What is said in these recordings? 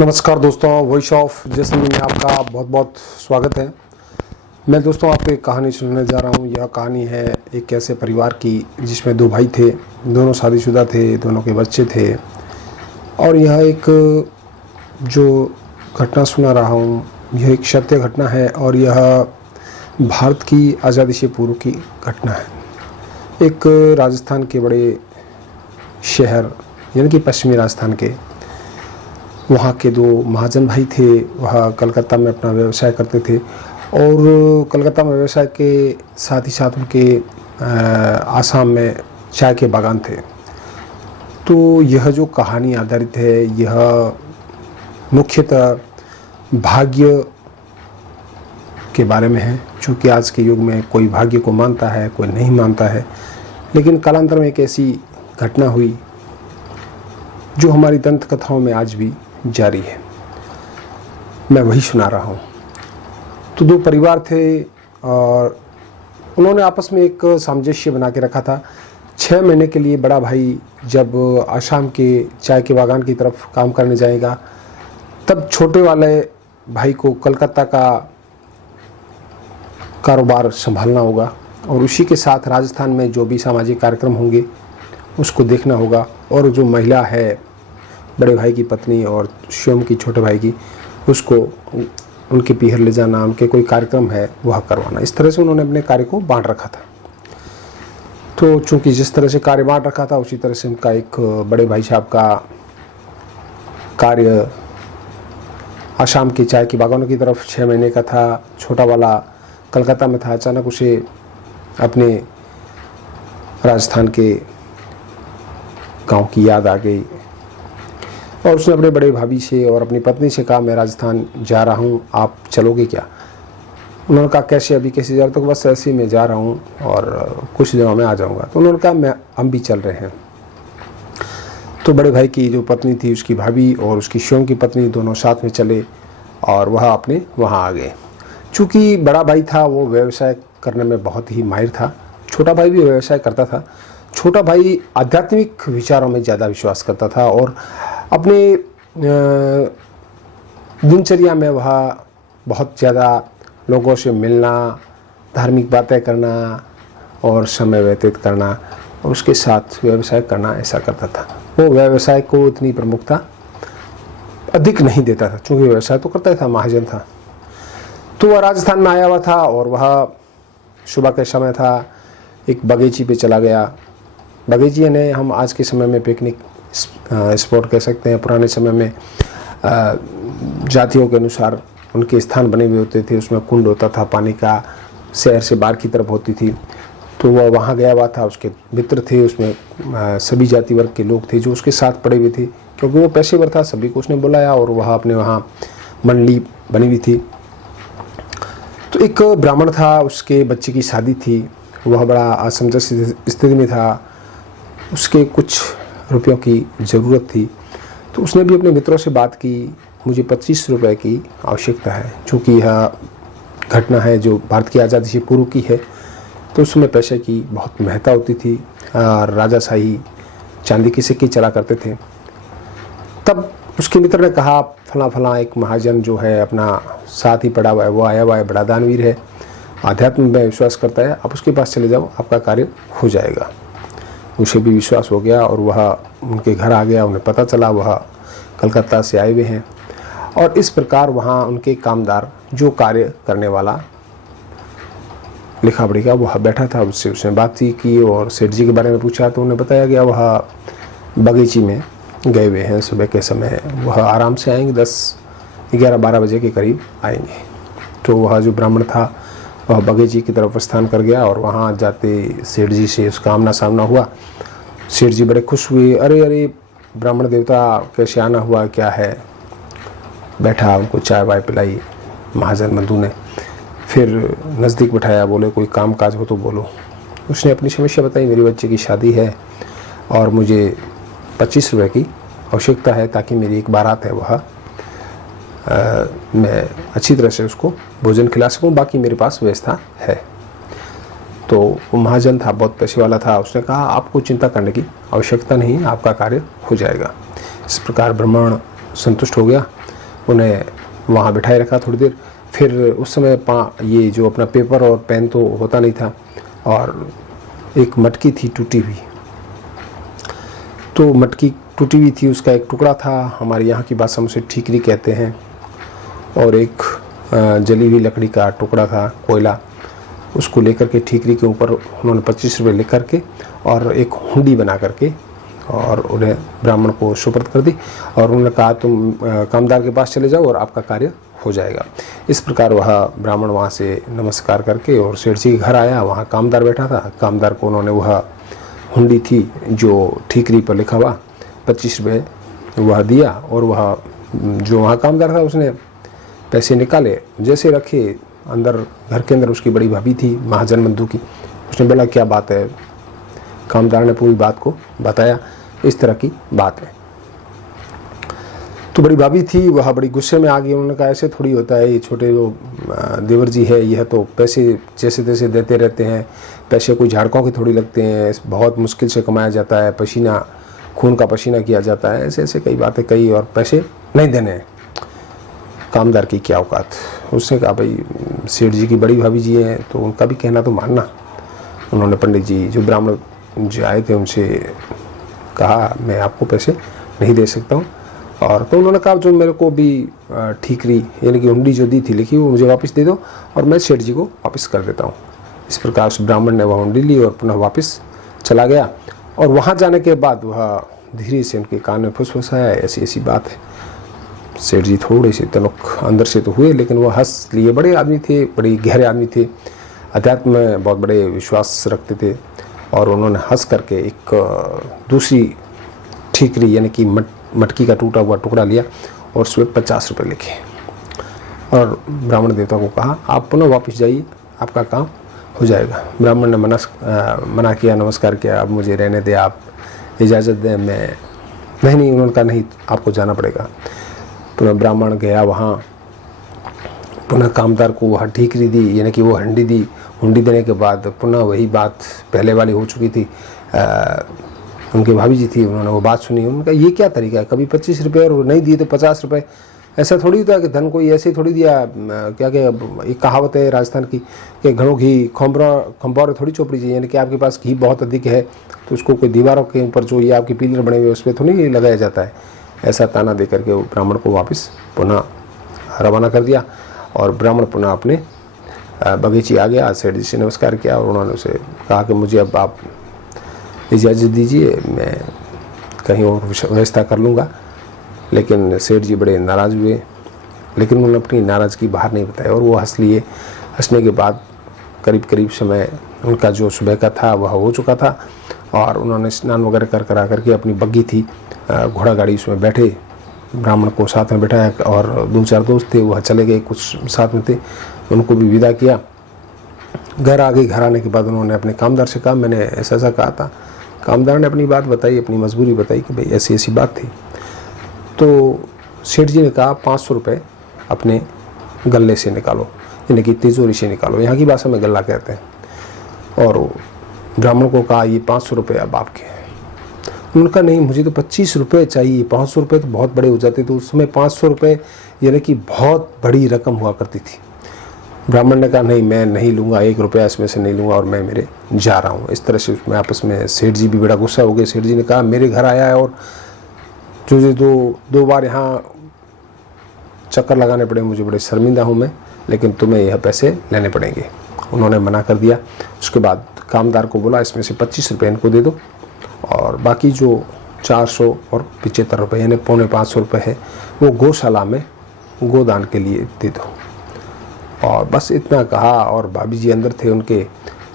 नमस्कार दोस्तों, voice of Jaisalmer में आपका बहुत बहुत स्वागत है। मैं दोस्तों आपको एक कहानी सुनाने जा रहा हूँ। यह कहानी है एक ऐसे परिवार की जिसमें दो भाई थे, दोनों शादीशुदा थे, दोनों के बच्चे थे। और यह एक जो घटना सुना रहा हूँ यह एक सत्य घटना है और यह भारत की आज़ादी से पूर्व की घटना है। एक राजस्थान के बड़े शहर यानी कि पश्चिमी राजस्थान के वहाँ के दो महाजन भाई थे। वह कलकत्ता में अपना व्यवसाय करते थे और कलकत्ता में व्यवसाय के साथ ही साथ उनके आसाम में चाय के बागान थे। तो यह जो कहानी आधारित है यह मुख्यतः भाग्य के बारे में है। चूँकि आज के युग में कोई भाग्य को मानता है, कोई नहीं मानता है, लेकिन कालांतर में एक ऐसी घटना हुई जो हमारी दंत कथाओं में आज भी जारी है। मैं वही सुना रहा हूँ। तो दो परिवार थे और उन्होंने आपस में एक सामंजस्य बना के रखा था। 6 महीने के लिए बड़ा भाई जब आसाम के चाय के बागान की तरफ काम करने जाएगा, तब छोटे वाले भाई को कलकत्ता का कारोबार संभालना होगा और उसी के साथ राजस्थान में जो भी सामाजिक कार्यक्रम होंगे उसको देखना होगा। और जो महिला है बड़े भाई की पत्नी और स्वयं की छोटे भाई की, उसको उनके पीहर ले जाना, उनके कोई कार्यक्रम है वह करवाना। इस तरह से उन्होंने अपने कार्य को बांट रखा था। तो चूंकि जिस तरह से कार्य बांट रखा था उसी तरह से उनका एक बड़े भाई साहब का कार्य आसाम के चाय की बागानों की तरफ 6 महीने का था। छोटा वाला कलकत्ता में था। अचानक उसे अपने राजस्थान के गांव की याद आ गई और उसने अपने बड़े भाभी से और अपनी पत्नी से कहा, मैं राजस्थान जा रहा हूँ, आप चलोगे क्या? उन्होंने कहा, कैसे अभी कैसे जा रहे? तो बस ऐसे ही मैं जा रहा हूँ और कुछ दिनों में आ जाऊँगा। तो उन्होंने कहा, हम भी चल रहे हैं। तो बड़े भाई की जो पत्नी थी, उसकी भाभी और उसकी स्वयं की पत्नी दोनों साथ में चले और वह अपने वहाँ आ गए। चूँकि बड़ा भाई था वो व्यवसाय करने में बहुत ही माहिर था, छोटा भाई भी व्यवसाय करता था। छोटा भाई आध्यात्मिक विचारों में ज़्यादा विश्वास करता था और अपने दिनचर्या में वह बहुत ज़्यादा लोगों से मिलना, धार्मिक बातें करना और समय व्यतीत करना और उसके साथ व्यवसाय करना ऐसा करता था। वो व्यवसाय को इतनी प्रमुखता अधिक नहीं देता था, क्योंकि व्यवसाय तो करता ही था, महाजन था। तो वह राजस्थान में आया हुआ था और वह सुबह के समय था, एक बगीची पे चला गया। बगीची यानी हम आज के समय में पिकनिक स्पॉट कह सकते हैं। पुराने समय में जातियों के अनुसार उनके स्थान बने हुए होते थे, उसमें कुंड होता था पानी का, शहर से बाहर की तरफ होती थी। तो वह वहाँ गया हुआ था, उसके मित्र थे, उसमें सभी जाति वर्ग के लोग थे जो उसके साथ पड़े हुए थे, क्योंकि वो पेशेवर था। सभी को उसने बुलाया और वह अपने वहाँ मंडली बनी हुई थी। तो एक ब्राह्मण था, उसके बच्चे की शादी थी, वह बड़ा असमंजस स्थिति में था, उसके कुछ रुपयों की ज़रूरत थी। तो उसने भी अपने मित्रों से बात की, मुझे 25 रुपये की आवश्यकता है। चूँकि यह घटना है जो भारत की आज़ादी से पूर्व की है, तो उस समय पैसे की बहुत महत्ता होती थी। राजाशाही चांदी के सिक्के चला करते थे। तब उसके मित्र ने कहा, फला फला एक महाजन जो है अपना साथ ही पड़ा हुआ है, वो आया हुआ है, बड़ा दानवीर है, आध्यात्म में विश्वास करता है, आप उसके पास चले जाओ, आपका कार्य हो जाएगा। उसे भी विश्वास हो गया और वह उनके घर आ गया। उन्हें पता चला वह कलकत्ता से आए हुए हैं और इस प्रकार वहाँ उनके कामदार, जो कार्य करने वाला लिखा पढ़ी का, वह बैठा था। उससे उसने बातचीत की और सेठ जी के बारे में पूछा तो उन्हें बताया गया वह बगीची में गए हुए हैं, सुबह के समय वह आराम से आएंगे, 10-11-12 बजे के करीब आएंगे। तो वह जो ब्राह्मण था वह बगीची की तरफ प्रस्थान कर गया और वहाँ जाते सेठ जी से उसका आमना सामना हुआ। सेठ जी बड़े खुश हुए, अरे अरे ब्राह्मण देवता कैसे आना हुआ, क्या है? बैठा, उनको चाय वाय पिलाई महाजन बंधु ने, फिर नज़दीक बिठाया, बोले कोई काम काज हो तो बोलो। उसने अपनी समस्या बताई, मेरी बच्चे की शादी है और मुझे 25 रुपये की आवश्यकता है ताकि मेरी एक बारात है वह मैं अच्छी तरह से उसको भोजन खिला सकूं, बाकी मेरे पास व्यवस्था है। तो वो महाजन था, बहुत पैसे वाला था। उसने कहा आपको चिंता करने की आवश्यकता नहीं, आपका कार्य हो जाएगा। इस प्रकार ब्राह्मण संतुष्ट हो गया, उन्हें वहाँ बिठाए रखा थोड़ी देर। फिर उस समय ये जो अपना पेपर और पेन तो होता नहीं था, और एक मटकी थी टूटी हुई, तो मटकी टूटी हुई थी, उसका एक टुकड़ा था, हमारे यहाँ की भाषा में उसे ठीकरी कहते हैं, और एक जली हुई लकड़ी का टुकड़ा था, कोयला, उसको लेकर के ठीकरी के ऊपर उन्होंने 25 रुपये लिख करके और एक हुंडी बना करके और उन्हें ब्राह्मण को सुपुर्द कर दी, और उन्होंने कहा तुम कामदार के पास चले जाओ और आपका कार्य हो जाएगा। इस प्रकार वह ब्राह्मण वहाँ से नमस्कार करके और सेठ जी के घर आया। वहाँ कामदार बैठा था, कामदार को उन्होंने वह हुंडी थी जो ठीकरी पर लिखा हुआ 25 रुपये वह दिया, और वह जो वहाँ कामदार था उसने पैसे निकाले, जैसे रखे अंदर, घर के अंदर उसकी बड़ी भाभी थी महाजन बंधु की। उसने बोला क्या बात है, कामदार ने पूरी बात को बताया, इस तरह की बात है। तो बड़ी भाभी थी, वह बड़ी गुस्से में आ गई। उन्होंने कहा ऐसे थोड़ी होता है, ये छोटे जो देवर जी है यह तो पैसे जैसे तैसे देते रहते हैं, पैसे कोई झाड़कों के थोड़ी लगते हैं, बहुत मुश्किल से कमाया जाता है, पसीना खून का पसीना किया जाता है, ऐसे ऐसे कई बातें कही, और पैसे नहीं देने हैं। कामदार की क्या औकात। उसने कहा भाई सेठ जी की बड़ी भाभी जी हैं तो उनका भी कहना तो मानना। उन्होंने पंडित जी जो ब्राह्मण जो आए थे उनसे कहा मैं आपको पैसे नहीं दे सकता हूँ, और तो उन्होंने कहा जो मेरे को भी ठीकरी यानी कि हुंडी जो दी थी लिखी वो मुझे वापस दे दो और मैं सेठ जी को वापस कर देता हूँ। इस प्रकार उस ब्राह्मण ने वह हुंडी ली और पुनः वापस चला गया, और वहाँ जाने के बाद वह धीरे से उनके कान में फुसफुसाया ऐसी ऐसी बात है। सेठ जी थोड़े से तनुक अंदर से तो हुए, लेकिन वो हंस लिए। बड़े आदमी थे, बड़े गहरे आदमी थे, अध्यात्म में बहुत बड़े विश्वास रखते थे, और उन्होंने हंस करके एक दूसरी ठीकरी यानी कि मटकी का टूटा हुआ टुकड़ा लिया और उसमें 50 रुपये लिखे, और ब्राह्मण देवता को कहा आप पुनः वापस जाइए, आपका काम हो जाएगा। ब्राह्मण ने मना किया, नमस्कार किया, अब मुझे रहने दे, आप इजाज़त दें, मैं नहीं। उन्होंने कहा नहीं, आपको जाना पड़ेगा। पुनः ब्राह्मण गया वहाँ, पुनः कामदार को वह ठीकरी दी यानी कि वो हंडी दी। हुंडी देने के बाद पुनः वही बात पहले वाली हो चुकी थी। उनके भाभी जी थी, उन्होंने वो बात सुनी। उनका ये क्या तरीका है, कभी 25 रुपये और नहीं दिए तो 50 रुपये, ऐसा थोड़ी होता है कि धन कोई ऐसे थोड़ी दिया। क्या क्या एक कहावत है राजस्थान की कि घणों घी खंपौर थोड़ी चोपड़ी चाहिए, यानी कि आपके पास घी बहुत अधिक है तो उसको कोई दीवारों के ऊपर जो ये आपके पिलर बने हुए उस पर तो नहीं लगाया जाता है। ऐसा ताना दे करके वो ब्राह्मण को वापस पुनः रवाना कर दिया, और ब्राह्मण पुनः अपने बगीचे आ गया। सेठ जी से नमस्कार किया और उन्होंने उसे कहा कि मुझे अब आप इजाज़त दीजिए, मैं कहीं और व्यवस्था कर लूँगा। लेकिन सेठ जी बड़े नाराज़ हुए, लेकिन उन्होंने अपनी नाराज़गी बाहर नहीं बताई, और वो हंस लिए। हंसने के बाद करीब समय उनका जो सुबह का था वह हो चुका था, और उन्होंने स्नान वगैरह करा करके अपनी बग्गी थी, घोड़ा गाड़ी, उसमें बैठे, ब्राह्मण को साथ में बैठाया, और 2-4 दोस्त थे वह चले गए, कुछ साथ में थे, उनको भी विदा किया। घर आ गई। घर आने के बाद उन्होंने अपने कामदार से कहा मैंने ऐसा ऐसा कहा था। कामदार ने अपनी बात बताई, अपनी मजबूरी बताई कि भाई ऐसी ऐसी बात थी। तो सेठ जी ने कहा 500 रुपये अपने गले से निकालो, यानी कि तिजोरी से निकालो, यहाँ की भाषा में गल्ला कहते हैं। और ब्राह्मण को कहा ये 500 रुपये अब आपके। उनका नहीं, मुझे तो 25 रुपये चाहिए, 500 रुपये तो बहुत बड़े हो जाते। तो उस समय 500 रुपये यानी कि बहुत बड़ी रकम हुआ करती थी। ब्राह्मण ने कहा नहीं, मैं नहीं लूँगा, 1 रुपया इसमें से नहीं लूँगा, और मैं मेरे जा रहा हूँ। इस तरह से उसमें आपस में सेठ जी भी बड़ा गुस्सा हो गए। सेठ जी ने कहा मेरे घर आया है और तुझे दो बार यहाँ चक्कर लगाने पड़े, मुझे बड़े शर्मिंदा हूँ मैं, लेकिन तुम्हें यह पैसे लेने पड़ेंगे। उन्होंने मना कर दिया। उसके बाद कामदार को बोला इसमें से 25 रुपये इनको दे दो, और बाकी जो 400 और 75 रुपये यानी 450 रुपये है वो गौशाला में गोदान के लिए दे दो। और बस इतना कहा, और भाभी जी अंदर थे उनके,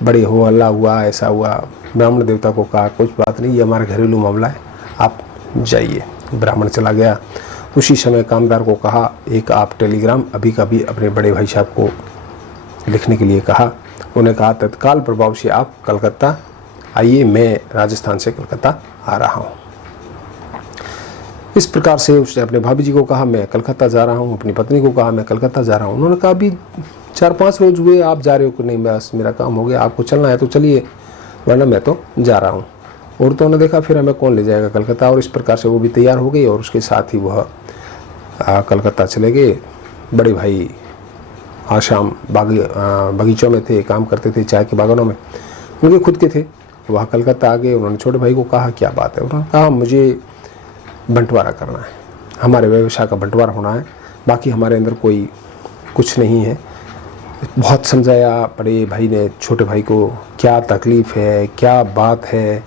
बड़े हो हल्ला हुआ, ऐसा हुआ। ब्राह्मण देवता को कहा कुछ बात नहीं, ये हमारा घरेलू मामला है, आप जाइए। ब्राह्मण चला गया। उसी समय कामदार को कहा एक आप टेलीग्राम अभी का भी अपने बड़े भाई साहब को लिखने के लिए कहा। उन्हें कहा तत्काल प्रभाव से आप कलकत्ता आइए, मैं राजस्थान से कलकत्ता आ रहा हूँ। इस प्रकार से उसने अपने भाभी जी को कहा मैं कलकत्ता जा रहा हूँ, अपनी पत्नी को कहा मैं कलकत्ता जा रहा हूँ। उन्होंने कहा अभी 4-5 रोज हुए, आप जा रहे हो कि नहीं? बस मेरा काम हो गया, आपको चलना है तो चलिए, वरना मैं तो जा रहा हूँ। औरतों ने देखा फिर हमें कौन ले जाएगा कलकत्ता, और इस प्रकार से वो भी तैयार हो गई, और उसके साथ ही वह कलकत्ता चले गए। बड़े भाई आशाम बगीचों में थे, काम करते थे चाय के बागानों में, उनके खुद के थे। वह कलकत्ता आ गए। उन्होंने छोटे भाई को कहा क्या बात है? उन्होंने कहा मुझे बंटवारा करना है, हमारे व्यवसाय का बंटवारा होना है, बाकी हमारे अंदर कोई कुछ नहीं है। बहुत समझाया बड़े भाई ने छोटे भाई को, क्या तकलीफ़ है, क्या बात है,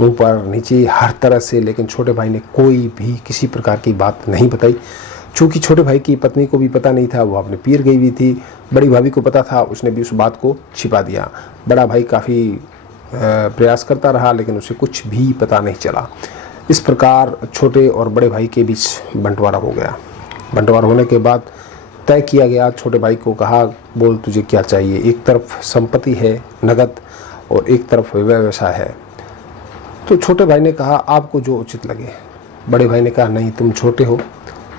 ऊपर नीचे हर तरह से, लेकिन छोटे भाई ने कोई भी किसी प्रकार की बात नहीं बताई। चूँकि छोटे भाई की पत्नी को भी पता नहीं था, वो अपने पीर गई हुई थी। बड़ी भाभी को पता था, उसने भी उस बात को छिपा दिया। बड़ा भाई काफ़ी प्रयास करता रहा, लेकिन उसे कुछ भी पता नहीं चला। इस प्रकार छोटे और बड़े भाई के बीच बंटवारा हो गया। बंटवारा होने के बाद तय किया गया, छोटे भाई को कहा बोल तुझे क्या चाहिए। एक तरफ संपत्ति है नगद और एक तरफ व्यवसाय है। तो छोटे भाई ने कहा आपको जो उचित लगे। बड़े भाई ने कहा नहीं, तुम छोटे हो,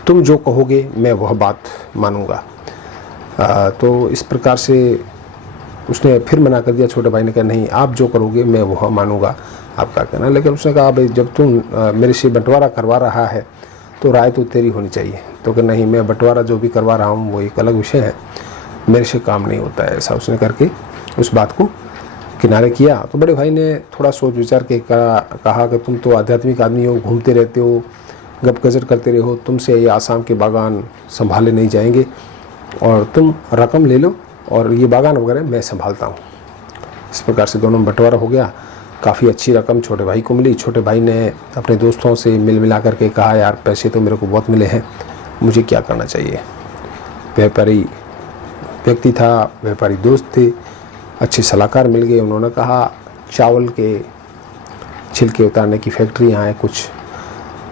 तुम जो कहोगे मैं वह बात मानूंगा। तो इस प्रकार से उसने फिर मना कर दिया। छोटे भाई ने कहा नहीं, आप जो करोगे मैं वह मानूंगा, आपका कहना। लेकिन उसने कहा भाई जब तुम मेरे से बंटवारा करवा रहा है तो राय तो तेरी होनी चाहिए। तो कि नहीं, मैं बंटवारा जो भी करवा रहा हूँ वो एक अलग विषय है, मेरे से काम नहीं होता है। ऐसा उसने करके उस बात को किनारे किया। तो बड़े भाई ने थोड़ा सोच विचार के कहा कि तुम तो आध्यात्मिक आदमी हो, घूमते रहते हो, गप गजर करते रहो, तुमसे ये आसाम के बागान संभाले नहीं जाएंगे, और तुम रकम ले लो और ये बागान वगैरह मैं संभालता हूँ। इस प्रकार से दोनों में बंटवारा हो गया। काफ़ी अच्छी रकम छोटे भाई को मिली। छोटे भाई ने अपने दोस्तों से मिल मिला करके कहा यार पैसे तो मेरे को बहुत मिले हैं, मुझे क्या करना चाहिए। व्यापारी व्यक्ति था, व्यापारी दोस्त थे, अच्छे सलाहकार मिल गए। उन्होंने कहा चावल के छिलके उतारने की फैक्ट्री यहाँ है, कुछ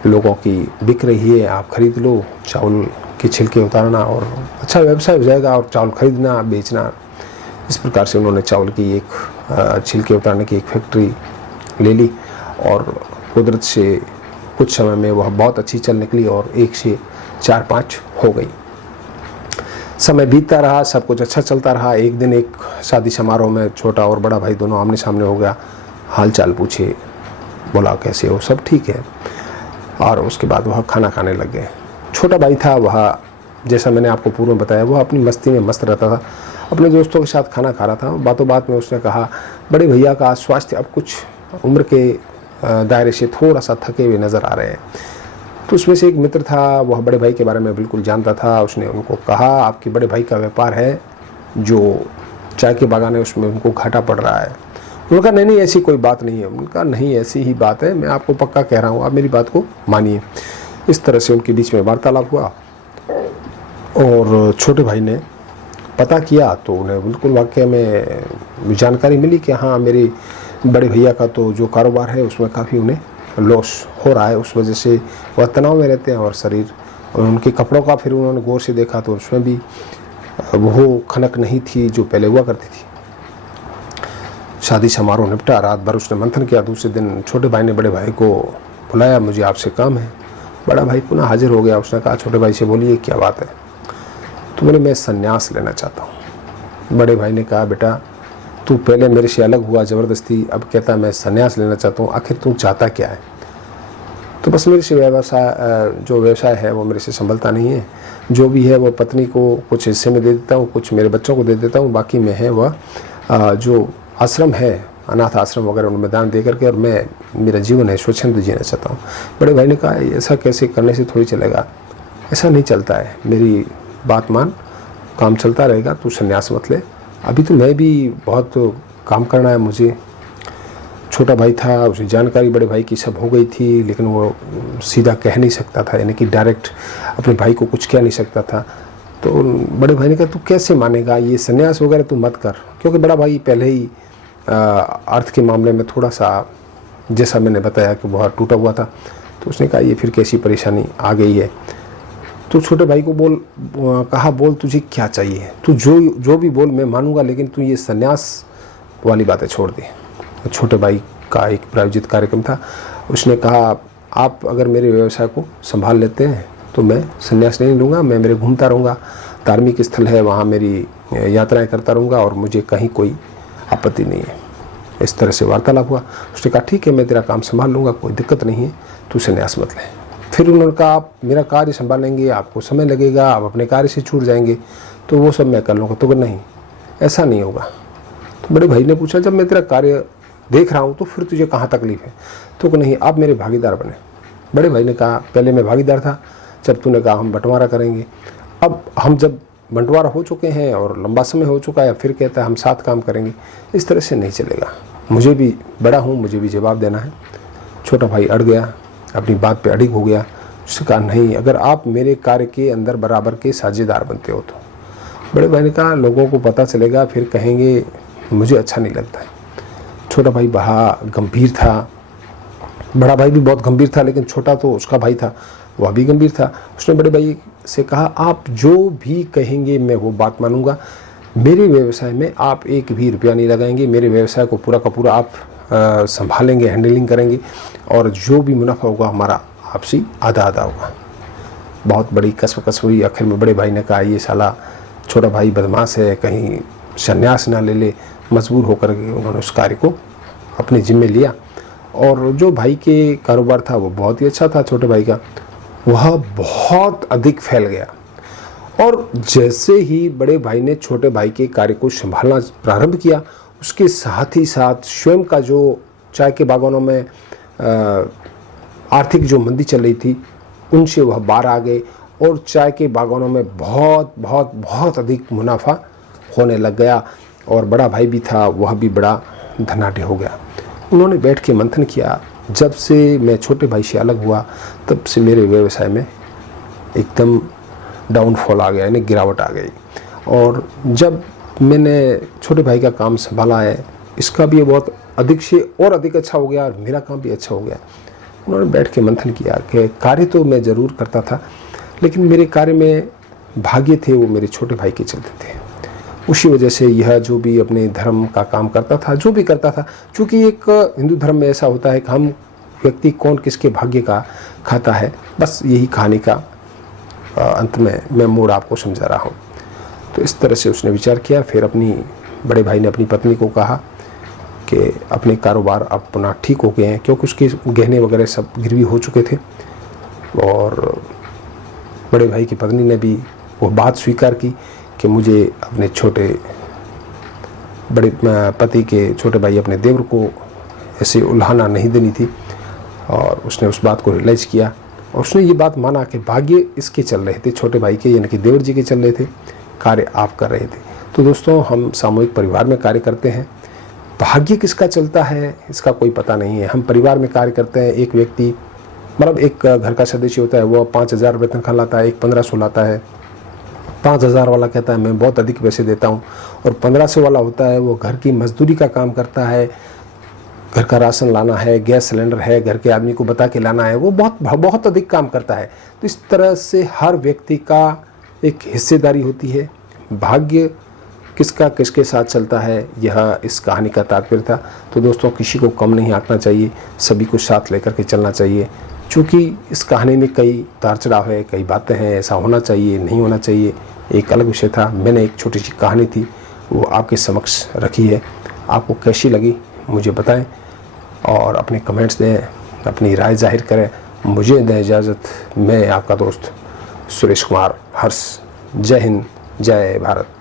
लोगों की बिक रही है, आप खरीद लो चावल के छिलके उतारना और अच्छा व्यवसाय हो जाएगा, और चावल खरीदना बेचना। इस प्रकार से उन्होंने चावल की एक छिलके उतारने की एक फैक्ट्री ले ली, और कुदरत से कुछ समय में वह बहुत अच्छी चल निकली और 1 से 4-5 हो गई। समय बीतता रहा, सब कुछ अच्छा चलता रहा। एक दिन एक शादी समारोह में छोटा और बड़ा भाई दोनों आमने सामने हो गया। हाल चाल पूछे, बोला कैसे हो, सब ठीक है, और उसके बाद वह खाना खाने लग गए। छोटा भाई था, वह जैसा मैंने आपको पूर्व में बताया, वह अपनी मस्ती में मस्त रहता था, अपने दोस्तों के साथ खाना खा रहा था। बातों बात में उसने कहा बड़े भैया का स्वास्थ्य अब कुछ उम्र के दायरे से थोड़ा सा थके हुए नज़र आ रहे हैं। तो उसमें से एक मित्र था, वह बड़े भाई के बारे में बिल्कुल जानता था। उसने उनको कहा आपके बड़े भाई का व्यापार है जो चाय के बागान है, उसमें उनको घाटा पड़ रहा है। उन्होंने कहा नहीं ऐसी कोई बात नहीं है। उन्होंने कहा नहीं ऐसी ही बात है, मैं आपको पक्का कह रहा हूँ, आप मेरी बात को मानिए। इस तरह से उनके बीच में वार्तालाप हुआ, और छोटे भाई ने पता किया तो उन्हें बिल्कुल वाकई में जानकारी मिली कि हाँ मेरे बड़े भैया का तो जो कारोबार है उसमें काफ़ी उन्हें लॉस हो रहा है। उस वजह से वह तनाव में रहते हैं, और शरीर और उनके कपड़ों का फिर उन्होंने गौर से देखा तो उसमें भी वो खनक नहीं थी जो पहले हुआ करती थी। शादी समारोह निपटा, रात भर उसने मंथन किया। दूसरे दिन छोटे भाई ने बड़े भाई को बुलाया, मुझे आपसे काम है। बड़ा भाई पुनः हाजिर हो गया। उसने कहा छोटे भाई से बोलिए क्या बात है। तो बोले मैं संन्यास लेना चाहता हूँ। बड़े भाई ने कहा बेटा तू पहले मेरे से अलग हुआ ज़बरदस्ती, अब कहता मैं संन्यास लेना चाहता हूँ, आखिर तू चाहता क्या है। तो बस मेरे से जो व्यवसाय है वो मेरे से संभलता नहीं है, जो भी है वो पत्नी को कुछ हिस्से में दे देता हूँ, कुछ मेरे बच्चों को दे देता हूँ, बाकी में है वह जो आश्रम है, अनाथ आश्रम वगैरह उनमें दान दे करके, और मैं मेरा जीवन है स्वच्छंद जीना चाहता हूँ। बड़े भाई ने कहा ऐसा कैसे करने से थोड़ी चलेगा, ऐसा नहीं चलता है, मेरी बात मान, काम चलता रहेगा, तू संन्यास मत ले, अभी तो मैं भी बहुत काम करना है मुझे। छोटा भाई था, उसे जानकारी बड़े भाई की सब हो गई थी, लेकिन वो सीधा कह नहीं सकता था, यानी कि डायरेक्ट अपने भाई को कुछ कह नहीं सकता था। तो बड़े भाई ने कहा तू कैसे मानेगा, ये संन्यास वगैरह तू मत कर, क्योंकि बड़ा भाई पहले ही अर्थ के मामले में थोड़ा सा, जैसा मैंने बताया कि बहुत टूटा हुआ था। तो उसने कहा ये फिर कैसी परेशानी आ गई है। तो छोटे भाई को कहा बोल तुझे क्या चाहिए, तू जो भी बोल मैं मानूंगा, लेकिन तू ये संन्यास वाली बातें छोड़ दे। छोटे भाई का एक प्रायोजित कार्यक्रम था, उसने कहा आप अगर मेरे व्यवसाय को संभाल लेते हैं तो मैं संन्यास नहीं लूँगा, मैं मेरे घूमता रहूँगा, धार्मिक स्थल है वहाँ मेरी यात्राएं करता रहूँगा और मुझे कहीं कोई आपत्ति नहीं है। इस तरह से वार्तालाप हुआ। उसने कहा ठीक है मैं तेरा काम संभाल लूँगा, कोई दिक्कत नहीं है, तू संन्यास मत ले। फिर उन्होंने कहा आप मेरा कार्य संभालेंगे, आपको समय लगेगा, आप अपने कार्य से छूट जाएंगे, तो वो सब मैं कर लूँगा। तो नहीं, ऐसा नहीं होगा। तो बड़े भाई ने पूछा जब मैं तेरा कार्य देख रहा हूँ तो फिर तुझे कहाँ तकलीफ है? तो नहीं, आप मेरे भागीदार बने। बड़े भाई ने कहा पहले मैं भागीदार था, जब तूने कहा हम बंटवारा करेंगे, अब हम जब बंटवारा हो चुके हैं और लंबा समय हो चुका है, फिर कहता है हम साथ काम करेंगे, इस तरह से नहीं चलेगा। मुझे भी बड़ा हूँ, मुझे भी जवाब देना है। छोटा भाई अड़ गया, अपनी बात पे अड़िग हो गया। उसने कहा नहीं, अगर आप मेरे कार्य के अंदर बराबर के साझेदार बनते हो तो। बड़े भाई ने कहा लोगों को पता चलेगा, फिर कहेंगे मुझे अच्छा नहीं लगता है। छोटा भाई बड़ा गंभीर था, बड़ा भाई भी बहुत गंभीर था, लेकिन छोटा तो उसका भाई था, वह भी गंभीर था। उसने बड़े भाई से कहा आप जो भी कहेंगे मैं वो बात मानूंगा, मेरे व्यवसाय में आप एक भी रुपया नहीं लगाएंगे, मेरे व्यवसाय को पूरा का पूरा आप संभालेंगे, हैंडलिंग करेंगे, और जो भी मुनाफा होगा हमारा आपसी आधा आधा होगा। बहुत बड़ी कसमकस हुई। आखिर में बड़े भाई ने कहा ये साला छोटा भाई बदमाश है, कहीं संन्यास ना ले ले। मजबूर होकर के उन्होंने उस कार्य को अपने जिम्मे लिया, और जो भाई के कारोबार था वो बहुत ही अच्छा था, छोटे भाई का, वह बहुत अधिक फैल गया। और जैसे ही बड़े भाई ने छोटे भाई के कार्य को संभालना प्रारंभ किया, उसके साथ ही साथ स्वयं का जो चाय के बागानों में आर्थिक जो मंदी चल रही थी, उनसे वह बाहर आ गए और चाय के बागानों में बहुत बहुत बहुत अधिक मुनाफा होने लग गया। और बड़ा भाई भी था, वह भी बड़ा धनाढ्य हो गया। उन्होंने बैठ के मंथन किया, जब से मैं छोटे भाई से अलग हुआ तब से मेरे व्यवसाय में एकदम डाउनफॉल आ गया, यानी गिरावट आ गई। और जब मैंने छोटे भाई का काम संभाला है, इसका भी बहुत अधिक से और अधिक अच्छा हो गया और मेरा काम भी अच्छा हो गया। उन्होंने बैठ के मंथन किया कि कार्य तो मैं ज़रूर करता था, लेकिन मेरे कार्य में भाग्य थे वो मेरे छोटे भाई के चलते थे। उसी वजह से यह जो भी अपने धर्म का काम करता था, जो भी करता था, चूँकि एक हिंदू धर्म में ऐसा होता है कि हम व्यक्ति कौन किसके भाग्य का खाता है, बस यही कहानी का अंत में मैं मोड़ आपको समझा रहा हूँ। तो इस तरह से उसने विचार किया। फिर बड़े भाई ने अपनी पत्नी को कहा कि अपने कारोबार अपना ठीक हो गए हैं, क्योंकि उसके गहने वगैरह सब गिरवी हो चुके थे। और बड़े भाई की पत्नी ने भी वो बात स्वीकार की कि मुझे अपने बड़े पति के छोटे भाई अपने देवर को ऐसे उल्हाना नहीं देनी थी। और उसने उस बात को रियलाइज किया और उसने ये बात माना कि भाग्य इसके चल रहे थे, छोटे भाई के, यानी कि देवर जी के चल रहे थे, कार्य आप कर रहे थे। तो दोस्तों, हम सामूहिक परिवार में कार्य करते हैं, भाग्य किसका चलता है इसका कोई पता नहीं है। हम परिवार में कार्य करते हैं, एक व्यक्ति मतलब एक घर का सदस्य होता है, वो 5,000 रुपये तनख्वाह लाता है, एक 1,500 लाता है। 5,000 वाला कहता है मैं बहुत अधिक पैसे देता हूँ, और 1,500 वाला होता है वो घर की मजदूरी का काम करता है, घर का राशन लाना है, गैस सिलेंडर है, घर के आदमी को बता के लाना है, वो बहुत अधिक काम करता है। तो इस तरह से हर व्यक्ति का एक हिस्सेदारी होती है। भाग्य किसका किसके साथ चलता है, यह इस कहानी का तात्पर्य था। तो दोस्तों, किसी को कम नहीं आंकना चाहिए, सभी को साथ लेकर के चलना चाहिए। चूँकि इस कहानी में कई उतार चढ़ाव है, कई बातें हैं, ऐसा होना चाहिए नहीं होना चाहिए, एक अलग विषय था। मैंने एक छोटी सी कहानी थी वो आपके समक्ष रखी है। आपको कैसी लगी मुझे बताएं और अपने कमेंट्स दें, अपनी राय जाहिर करें। मुझे दें इजाज़त। मैं आपका दोस्त सुरेश कुमार हर्ष। जय हिंद, जय भारत।